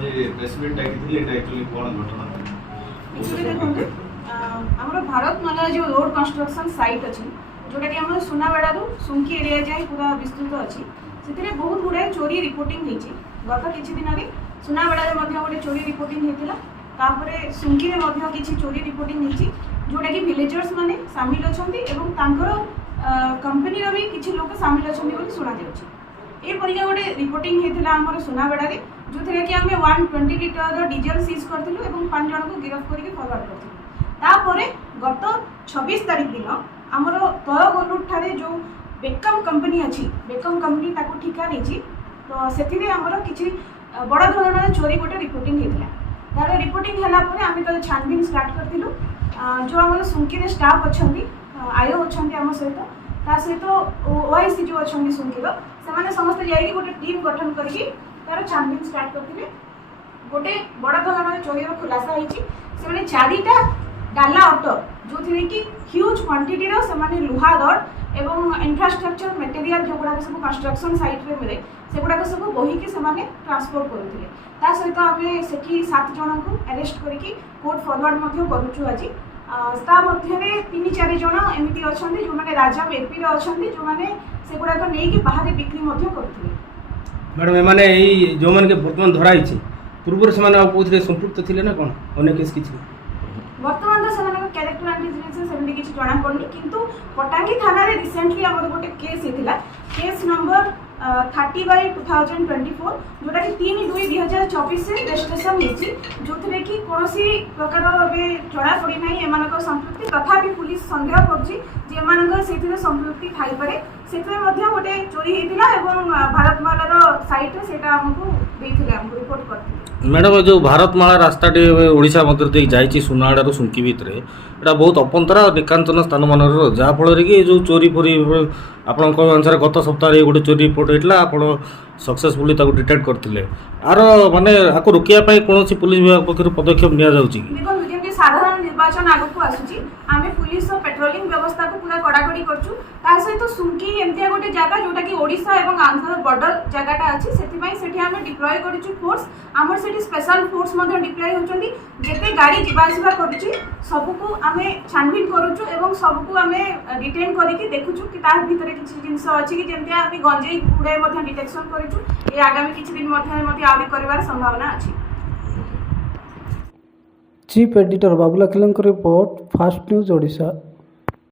जे प्रेसमेंट डाकिथिले एटा actually कोन घटना actually देखंतु हमर भारत माला जो रोड कंस्ट्रक्शन साइट अछि जोटा कि हमर सुनाबेडा रु सुंकी एरिया जाय पूरा विस्तृत अछि सेतिरे बहुत गुडा चोरी रिपोर्टिंग हेछि गत किछि दिन रे सुनाबेडा रे मध्ये गोटे चोरी रिपोर्टिंग हेतिला तापरे सुंकी रे मध्ये किछि चोरी रिपोर्टिंग हेछि जोटा कि विलेजर्स माने शामिल अछंती एवं तांकर कंपनी रो भी किछि लोक शामिल अछंती बोली सुना जाउछि ए परिका गोटे रिपोर्टिंग हेतिला हमर सुनाबेडा रे जोथिरे कि हमें 120 लिटर डीजल सीज करथिलु एवं 5 जन को गिरफ्त करके फॉरवर्ड करथिलु तापरे गत 26 तारिख दिन हमर तरगोलुट ठारे जो बेकम कंपनी अछि बेकम कंपनी ताको ठिका नेछि तो सेथिरे हमर किछि बड़ धरणर चोरी गोटे रिपोर्टिंग हेतिला तार रिपोर्टिंग हला परे आमे तो छानबीन स्टार्ट करथिलु जो हमर सुंकी रे स्टाफ अछंती आयो अछंती हम सहित ता सहित ओआईसी जो अछंती सुंकी रो से माने समस्त जाई गोटे टीम गठन करके तार छानबीन स्टार्ट करथिले गोटे बड़ धरणर चोरी रो खुलासा होईची से माने चारिटा डाला ऑटो जो थिरे कि ह्यूज क्वांटिटी रो से माने लुहा रड एवं इंफ्रास्ट्रक्चर मटेरियल जो गुडा सब कंस्ट्रक्शन साइट रे मिले से गुडा सब बोही के से माने ट्रांसपोर्ट करथिले ता सहित हमें सेठी 7 जन को अरेस्ट करके कोर्ट फॉरवर्ड मध्ये करूछु आजी ता मध्ये रे 3-4 जन एमिति अछंती जो माने राजा एपी रे अछंती जो माने से गुडा को नेकी बाहर बिक्री मध्ये करथिले मैडम ए माने एई जो माने के वर्तमान धराई छी पूर्व से माने कोथरे संपृक्त थिले ना कोन अन्य केस किछि वर्तमान तो सेमानक कैरेक्टर एंटीजेनेस सेमती किछि जणा पड़नी किंतु पटांगी थाना रे रिसेंटली हमर गोटे केस हेतिला केस नंबर 30/2024 जोटा कि 3/2/2024 से रजिस्ट्रेशन हेछि जोथरे कि कोनोसी प्रकार बे जणा पड़ी नाही एमानक संपृक्ति तथापि पुलिस संदेह करछि जे एमानक सेथिरे संपृक्ति थाई पारे सेथिरे मध्ये गोटे चोरी हेतिला एवं भारतमाला रो साइट रे सेटा हमकु देथिले हम रिपोर्ट करथिले मैडम जो भारतमाला रास्ताटी ओडिशा मध्य देख जाइए सुनागढ़ सुंकी भितर एटा बहुत अपंतरा निकांचन स्थान मान जहाँफल कि जो चोरी फोरी आपण अनुसार गत सप्ताह गोटे चोरी रिपोर्ट होता आप सक्सेसफुली डिटेक्ट करते आर माने आपको रोकिया कौन पुलिस विभाग पक्ष पदक्षेप नि साधारण निर्वाचन आगक आसुची आमे पुलिस पेट्रोलिंग व्यवस्था को पूरा कड़ाकड़ी करछु ता सहित सुंकी एमतिया गोटे जगह जोटा कि ओडिशा एवं आंध्र बॉर्डर जगहटा अछि सेति पई सेठी आमे डिप्लॉय करिछु फोर्स हमर सेठी स्पेशल फोर्स मध्ये डिप्लॉय होचंदी जेते गाड़ी जिबा आसीबा करिछि सबको आमे छानबीन करूछु एवं सबको आमे डिटेन करिकि देखुछु कि तार भितरे किछि जिंस अछि कि जेमतिया आमे गंजेई गुडे मध्ये डिटेक्शन करिछु ए आगामी किछि दिन मध्ये आउरी करबार संभावना अछि। Chief editor बाबुला खिलंकर report fast news Odisha.